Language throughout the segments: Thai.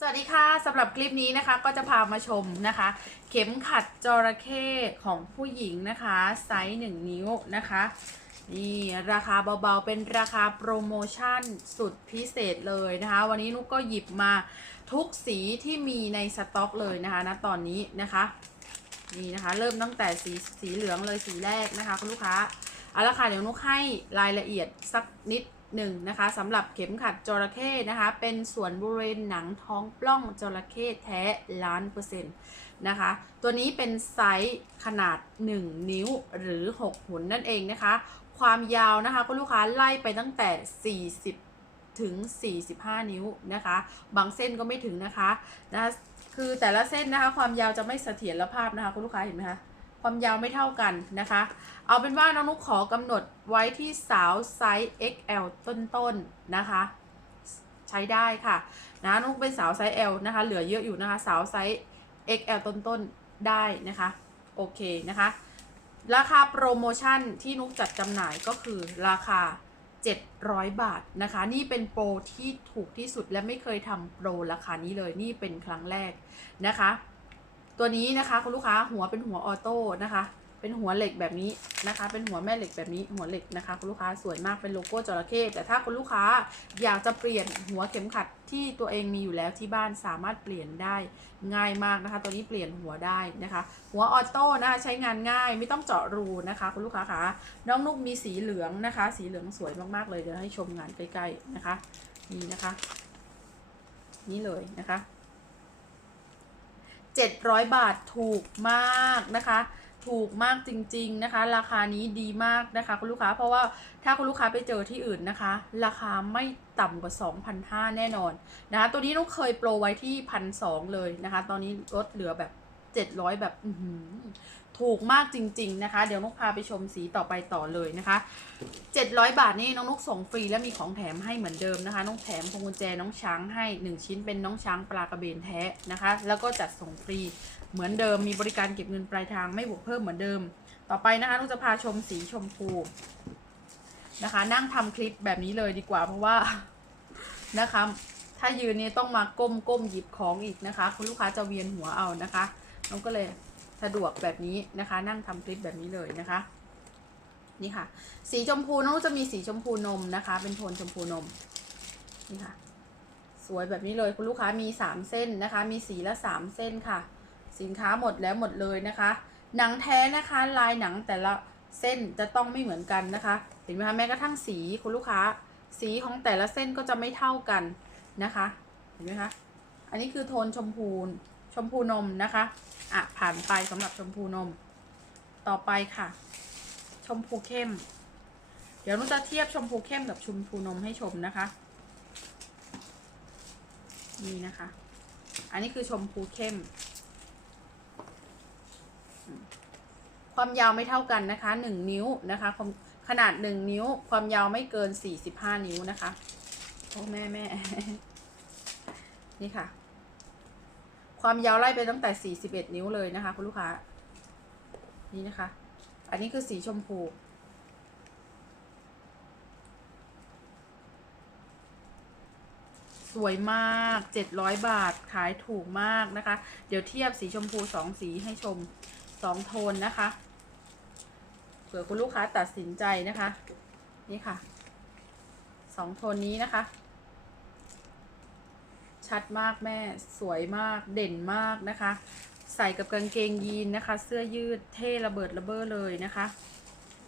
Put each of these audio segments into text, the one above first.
สวัสดีค่ะสำหรับคลิปนี้นะคะก็จะพามาชมนะคะ เข็มขัดจระเข้ของผู้หญิงนะคะไซส์1นิ้วนะคะนี่ราคาเบาๆ เป็นราคาโปรโมชั่นสุดพิเศษเลยนะคะ วันนี้นุกก็หยิบมาทุกสีที่มีในสต็อกเลยนะคะณตอนนี้นะคะนี่นะคะ เริ่มตั้งแต่สีสีเหลืองเลยสีแรกนะคะ คุณลูกค้าเอาละค่ะเดี๋ยวนุกให้รายละเอียดสักนิด หนึ่งนะคะสำหรับเข็มขัดจระเข้นะคะ เป็นส่วนบริเวณหนังท้องปล้องจระเข้แท้ล้านเปอร์เซ็นต์นะคะ ตัวนี้เป็นไซส์ขนาด 1 นิ้วหรือ 6 หุนนั่นเองนะคะ ความยาวนะคะคุณลูกค้าไล่ไปตั้งแต่ 40 ถึง 45 นิ้วนะคะ บางเส้นก็ไม่ถึงนะคะนะะคือแต่ละเส้นนะคะความยาวจะไม่เสถียรภาพนะคะคุณลูกค้าเห็นไหมคะ ความยาวไม่เท่ากันนะคะ เอาเป็นว่าน้องนุ๊กขอกำหนดไว้ที่สาวไซส์ XL ต้นๆนะคะ ใช้ได้ค่ะนะนุ๊กเป็นสาวไซส์ L นะคะ เหลือเยอะอยู่นะคะ สาวไซส์ XL ต้นๆได้นะคะ โอเคนะคะ ราคาโปรโมชั่นที่นุ๊กจัดจำหน่ายก็คือราคา 700 บาทนะคะ นี่เป็นโปรที่ถูกที่สุดและไม่เคยทำโปรราคานี้เลย นี่เป็นครั้งแรกนะคะ ตัวนี้นะคะคุณลูกค้าหัวเป็นหัวออโต้นะคะ เป็นหัวเหล็กแบบนี้นะคะ เป็นหัวแม่เหล็กแบบนี้หัวเหล็กนะคะ คุณลูกค้าสวยมากเป็นโลโก้จระเข้แต่ถ้าคุณลูกค้าอยากจะเปลี่ยนหัวเข็มขัดที่ตัวเองมีอยู่แล้วที่บ้านสามารถเปลี่ยนได้ง่ายมากนะคะ ตัวนี้เปลี่ยนหัวได้นะคะ หัวออโต้นะคะใช้งานง่ายไม่ต้องเจาะรูนะคะคุณลูกค้าคะน้องนุกมีสีเหลืองนะคะ สีเหลืองสวยมากๆเลยเดี๋ยวให้ชมงานใกล้ๆนะคะนี่นะคะ นี่เลยนะคะ 700 บาทถูกมากนะคะ ถูกมากจริง ๆนะคะ ราคานี้ดีมากนะคะคุณลูกค้าเพราะว่าถ้าคุณลูกค้าไปเจอที่อื่นนะคะ ราคาไม่ต่ำกว่า 2,500 แน่นอนนะคะตัวนี้นุกเคยโปรไว้ที่พันสเลยนะคะ ตอนนี้ลดเหลือแบบ 700 แบบอืถูกมากจริง ๆ นะคะ เดี๋ยวนุกพาไปชมสีต่อไปต่อเลยนะคะ 700 บาทนี่น้องนุกส่งฟรีและมีของแถมให้เหมือนเดิมนะคะ น้องแถมพวงกุญแจน้องช้างให้ 1 ชิ้นเป็นน้องช้างปลากระเบนแท้นะคะ แล้วก็จัดส่งฟรีเหมือนเดิม มีบริการเก็บเงินปลายทางไม่บวกเพิ่มเหมือนเดิม ต่อไปนะคะนุกจะพาชมสีชมพูนะคะ นั่งทำคลิปแบบนี้เลยดีกว่าเพราะว่านะคะ ถ้ายืนนี่ต้องมาก้มก้มหยิบของอีกนะคะ คุณลูกค้าจะเวียนหัวเอานะคะ น้องก็เลยสะดวกแบบนี้นะคะ นั่งทำคลิปแบบนี้เลยนะคะ นี่ค่ะ สีชมพูน้องจะมีสีชมพูนมนะคะ เป็นโทนชมพูนม นี่ค่ะ สวยแบบนี้เลยคุณลูกค้ามีสามเส้นนะคะ มีสีละสามเส้นค่ะ สินค้าหมดแล้วหมดเลยนะคะ หนังแท้นะคะ ลายหนังแต่ละเส้นจะต้องไม่เหมือนกันนะคะ เห็นไหมคะแม้กระทั่งสีคุณลูกค้า สีของแต่ละเส้นก็จะไม่เท่ากันนะคะ เห็นไหมคะ อันนี้คือโทนชมพู ชมพูนมนะคะ อะ ผ่านไปสำหรับชมพูนม ต่อไปค่ะ ชมพูเข้ม เดี๋ยวนุจะเทียบชมพูเข้มกับชมพูนมให้ชมนะคะ นี่นะคะ อันนี้คือชมพูเข้ม ความยาวไม่เท่ากันนะคะหนึ่งนิ้วนะคะ ขนาดหนึ่งนิ้ว ความยาวไม่เกินสี่สิบห้านิ้วนะคะ โอ้แม่แม่ นี่ค่ะ ความยาวไล่ไปตั้งแต่ 41 นิ้วเลยนะคะ คุณลูกค้า นี่นะคะ อันนี้คือสีชมพู สวยมาก 700 บาทขายถูกมากนะคะ เดี๋ยวเทียบสีชมพูสองสีให้ชมสองโทนนะคะเผื่อคุณลูกค้าตัดสินใจนะคะ นี่ค่ะสองโทนนี้นะคะ ชัดมากแม่สวยมากเด่นมากนะคะ ใส่กับกางเกงยีนนะคะ เสื้อยืดเท่ระเบิดระเบ้อเลยนะคะ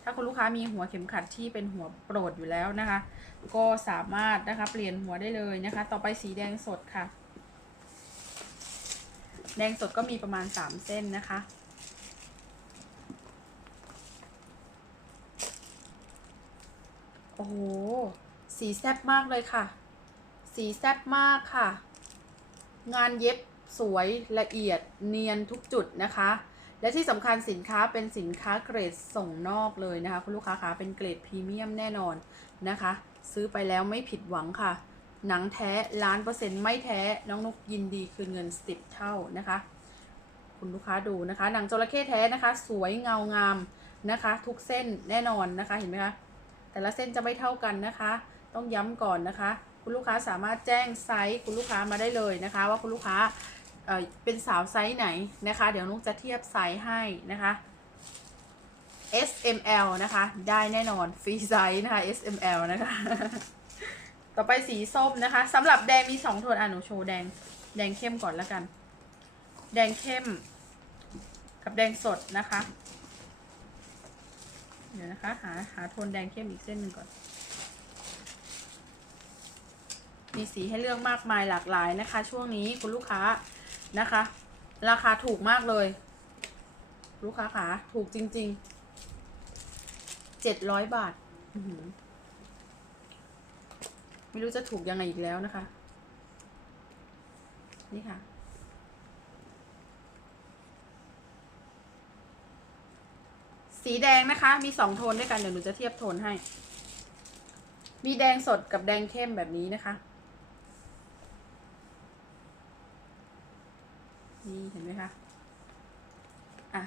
ถ้าคุณลูกค้ามีหัวเข็มขัดที่เป็นหัวโปรดอยู่แล้วนะคะ ก็สามารถนะคะเปลี่ยนหัวได้เลยนะคะ ต่อไปสีแดงสดค่ะ แดงสดก็มีประมาณ 3 เส้นนะคะโอ้โห สีแซ่บมากเลยค่ะ สีแซ่บมากค่ะ งานเย็บสวยละเอียดเนียนทุกจุดนะคะ และที่สำคัญสินค้าเป็นสินค้าเกรดส่งนอกเลยนะคะ คุณลูกค้าคะเป็นเกรดพรีเมียมแน่นอนนะคะ ซื้อไปแล้วไม่ผิดหวังค่ะ หนังแท้ล้านเปอร์เซ็นต์ไม่แท้ น้องนุกยินดีคืนเงินสิบเท่านะคะ คุณลูกค้าดูนะคะ หนังจระเข้แท้นะคะ สวยเงางามนะคะ ทุกเส้นแน่นอนนะคะเห็นไหมคะแต่ละเส้นจะไม่เท่ากันนะคะ ต้องย้ำก่อนนะคะ คุณลูกค้าสามารถแจ้งไซส์คุณลูกค้ามาได้เลยนะคะ ว่าคุณลูกค้าเออเป็นสาวไซส์ไหนนะคะ เดี๋ยวนุกจะเทียบไซส์ให้นะคะ S M L นะคะ ได้แน่นอนฟรีไซส์นะคะ S M L นะคะ ต่อไปสีส้มนะคะสำหรับแดงมีสองโทนอะหนูโชว์แดงแดงเข้มก่อนแล้วกัน แดงเข้ม กับแดงสดนะคะ เดี๋ยวนะคะ หาหาโทนแดงเข้มอีกเส้นหนึ่งก่อน มีสีให้เลือกมากมายหลากหลายนะคะ ช่วงนี้คุณลูกค้านะคะ ราคาถูกมากเลย ลูกค้าขาถูกจริงๆเจ็ดร้อยบาทไม่รู้จะถูกยังไงอีกแล้วนะคะ นี่ค่ะสีแดงนะคะ มีสองโทนด้วยกัน เดี๋ยวหนูจะเทียบโทนให้ มีแดงสดกับแดงเข้มแบบนี้นะคะ นี่เห็นไหมคะอะ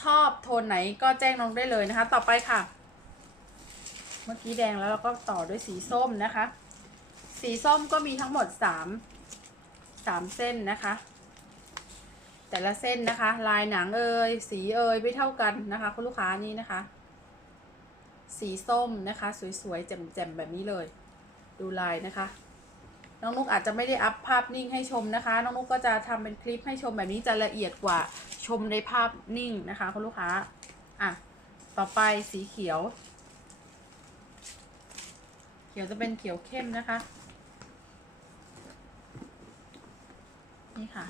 ชอบโทนไหนก็แจ้งน้องได้เลยนะคะ ต่อไปค่ะ เมื่อกี้แดงแล้วเราก็ต่อด้วยสีส้มนะคะ สีส้มก็มีทั้งหมดสามสามเส้นนะคะ แต่ละเส้นนะคะ ลายหนังเอ่ยสีเอ่ยไม่เท่ากันนะคะ คุณลูกค้านี่นะคะ สีส้มนะคะ สวยๆแจ่มๆแบบนี้เลย ดูลายนะคะ น้องนุกอาจจะไม่ได้อัพภาพนิ่งให้ชมนะคะ น้องนุกก็จะทำเป็นคลิปให้ชมแบบนี้จะละเอียดกว่าชมในภาพนิ่งนะคะคุณลูกค้าอะต่อไปสีเขียว เขียวจะเป็นเขียวเข้มนะคะ นี่ค่ะ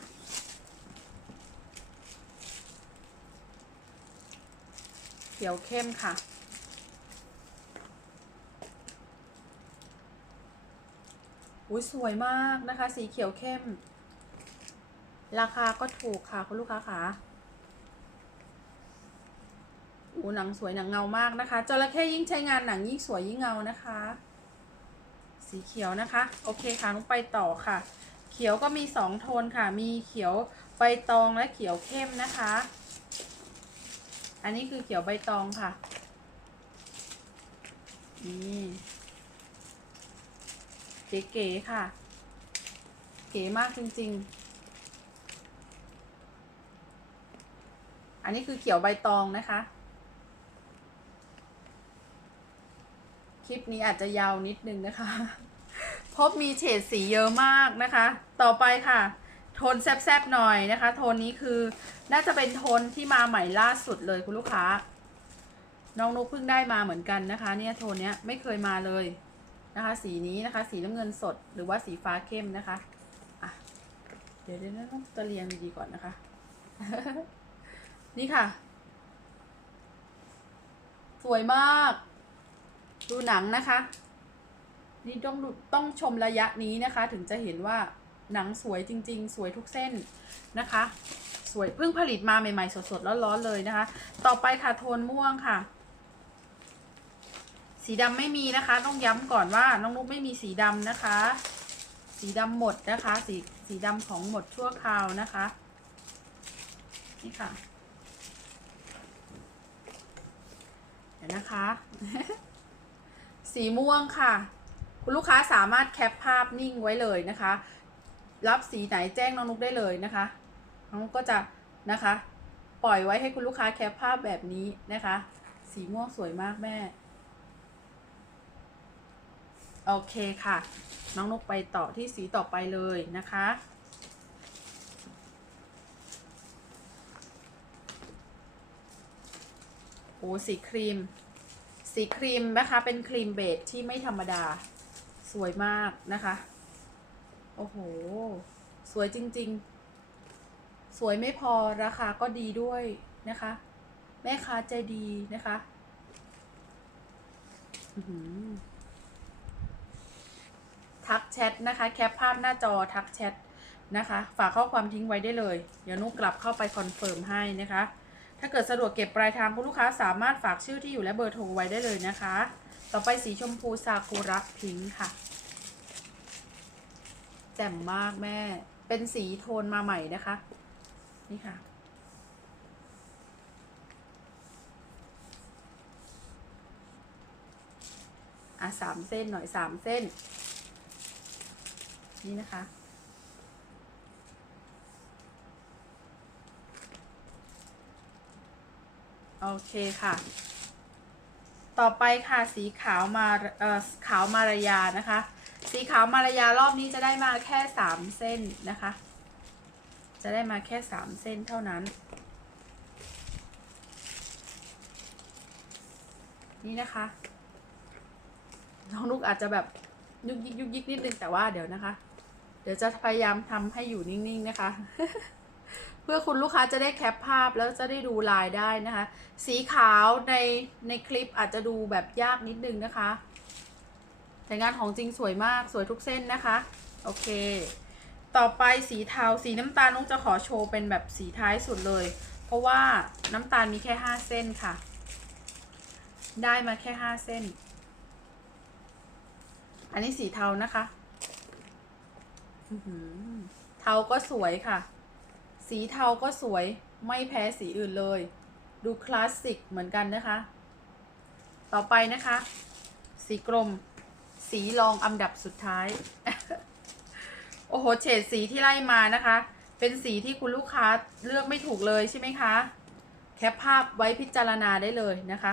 เขียวเข้มค่ะ อุ้ย สวยมากนะคะ สีเขียวเข้ม ราคาก็ถูกค่ะคุณลูกค้าค่ะอูหนังสวยหนังเงามากนะคะจระเข้ยิ่งใช้งานหนังยิ่งสวยยิ่งเงานะคะ สีเขียวนะคะ โอเคค่ะต้องไปต่อค่ะ เขียวก็มีสองโทนค่ะ มีเขียวใบตองและเขียวเข้มนะคะ อันนี้คือเขียวใบตองค่ะนี่ เก๋ๆค่ะ เก๋มากจริง ๆ อันนี้คือเขียวใบตองนะคะ คลิปนี้อาจจะยาวนิดนึงนะคะเพราะมีเฉดสีเยอะมากนะคะ ต่อไปค่ะ โทนแซบๆหน่อยนะคะ โทนนี้คือน่าจะเป็นโทนที่มาใหม่ล่าสุดเลยคุณลูกค้า น้องนุกเพิ่งได้มาเหมือนกันนะคะ เนี่ยโทนเนี้ยไม่เคยมาเลย นะคะสีนี้นะคะ สีน้ำเงินสดหรือว่าสีฟ้าเข้มนะคะอะเดี๋ยวเดี๋ยวต้องตะเรียงดีๆก่อนนะคะ นี่ค่ะ สวยมาก ดูหนังนะคะ นี่ต้องดูต้องชมระยะนี้นะคะ ถึงจะเห็นว่าหนังสวยจริง ๆ สวยทุกเส้นนะคะ สวยเพิ่งผลิตมาใหม่ ๆ สดๆร้อนๆเลยนะคะ ต่อไปค่ะโทนม่วงค่ะ สีดำไม่มีนะคะ ต้องย้ำก่อนว่าน้องนุ๊กไม่มีสีดำนะคะ สีดำหมดนะคะ สีสีดำของหมดชั่วคราวนะคะ นี่ค่ะ เดี๋ยวนะคะ สีม่วงค่ะ คุณลูกค้าสามารถแคปภาพนิ่งไว้เลยนะคะ รับสีไหนแจ้งน้องนุกได้เลยนะคะน้องนุกก็จะนะคะ ปล่อยไว้ให้คุณลูกค้าแคปภาพแบบนี้นะคะ สีม่วงสวยมากแม่ โอเคค่ะ น้องนุกไปต่อที่สีต่อไปเลยนะคะ โอ้สีครีม สีครีมนะคะ เป็นครีมเบจที่ไม่ธรรมดา สวยมากนะคะ โอ้โห สวยจริง ๆ สวยไม่พอราคาก็ดีด้วยนะคะ แม่ค้าใจดีนะคะ อื้อหือ ทักแชทนะคะ แคปภาพหน้าจอทักแชทนะคะ ฝากข้อความทิ้งไว้ได้เลย เดี๋ยวนุกกลับเข้าไปคอนเฟิร์มให้นะคะ ถ้าเกิดสะดวกเก็บปลายทางคุณลูกค้าสามารถฝากชื่อที่อยู่และเบอร์โทรไว้ได้เลยนะคะ ต่อไปสีชมพูซากุระพิงค์ค่ะ แจ่มมากแม่ เป็นสีโทนมาใหม่นะคะ นี่ค่ะอะสามเส้นหน่อยสามเส้น นี่นะคะ โอเคค่ะ ต่อไปค่ะสีขาวมาเอ่อขาวมารยานะคะ สีขาวมารยารอบนี้จะได้มาแค่สามเส้นนะคะ จะได้มาแค่สามเส้นเท่านั้น นี่นะคะน้องลูกอาจจะแบบยุกยิกยุกยิกนิดนึงแต่ว่าเดี๋ยวนะคะ เดี๋ยวจะพยายามทำให้อยู่นิ่งๆนะคะ เพื่อคุณลูกค้าจะได้แคปภาพแล้วจะได้ดูลายได้นะคะ สีขาวในในคลิปอาจจะดูแบบยากนิดนึงนะคะ แต่งานของจริงสวยมากสวยทุกเส้นนะคะ โอเค ต่อไปสีเทาสีน้ำตาลน้งจะขอโชว์เป็นแบบสีท้ายสุดเลย เพราะว่าน้ำตาลมีแค่ห้าเส้นค่ะ ได้มาแค่ห้าเส้น อันนี้สีเทานะคะ เทาก็สวยค่ะ สีเทาก็สวยไม่แพ้สีอื่นเลย ดูคลาสสิกเหมือนกันนะคะ ต่อไปนะคะ สีกรม สีรองอันดับสุดท้าย โอ้โหเฉดสีที่ไล่มานะคะ เป็นสีที่คุณลูกค้าเลือกไม่ถูกเลยใช่ไหมคะ แคปภาพไว้พิจารณาได้เลยนะคะ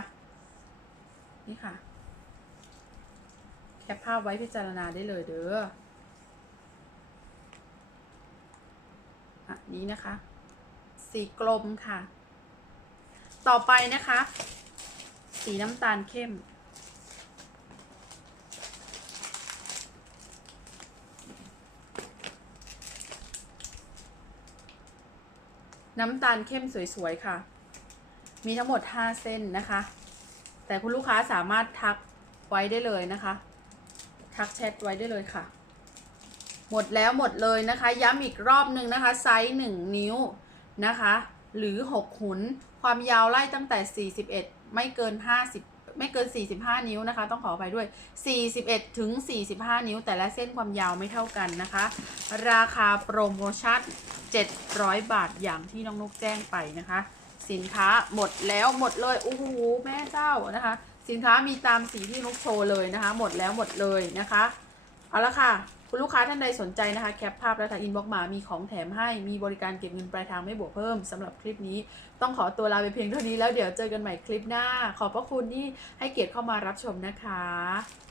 นี่ค่ะ แคปภาพไว้พิจารณาได้เลยเด้อ อะนี้นะคะ สีกลมค่ะ ต่อไปนะคะ สีน้ำตาลเข้ม น้ำตาลเข้มสวยๆค่ะ มีทั้งหมด 5 เส้นนะคะ แต่คุณลูกค้าสามารถทักไว้ได้เลยนะคะ ทักแชทไว้ได้เลยค่ะ หมดแล้วหมดเลยนะคะ ย้ำอีกรอบหนึ่งนะคะ ไซส์ 1 นิ้วนะคะ หรือ 6 หุน ความยาวไล่ตั้งแต่ 41 ไม่เกิน 50 ไม่เกิน 45 นิ้วนะคะ ต้องขออภัยด้วย 41 ถึง 45 นิ้ว แต่ละเส้นความยาวไม่เท่ากันนะคะ ราคาโปรโมชั่น 700 บาทอย่างที่น้องนกแจ้งไปนะคะ สินค้าหมดแล้วหมดเลยโอ้โหแม่เจ้านะคะ สินค้ามีตามสีที่นกโชว์เลยนะคะ หมดแล้วหมดเลยนะคะ เอาละค่ะ คุณลูกค้าท่านใดสนใจนะคะ แคปภาพแล้วถ่ายอินบ็อกมา มีของแถมให้ มีบริการเก็บเงินปลายทางไม่บวกเพิ่มสำหรับคลิปนี้ ต้องขอตัวลาไปเพียงเท่านี้แล้วเดี๋ยวเจอกันใหม่คลิปหน้า ขอบพระคุณที่ให้เกียรติเข้ามารับชมนะคะ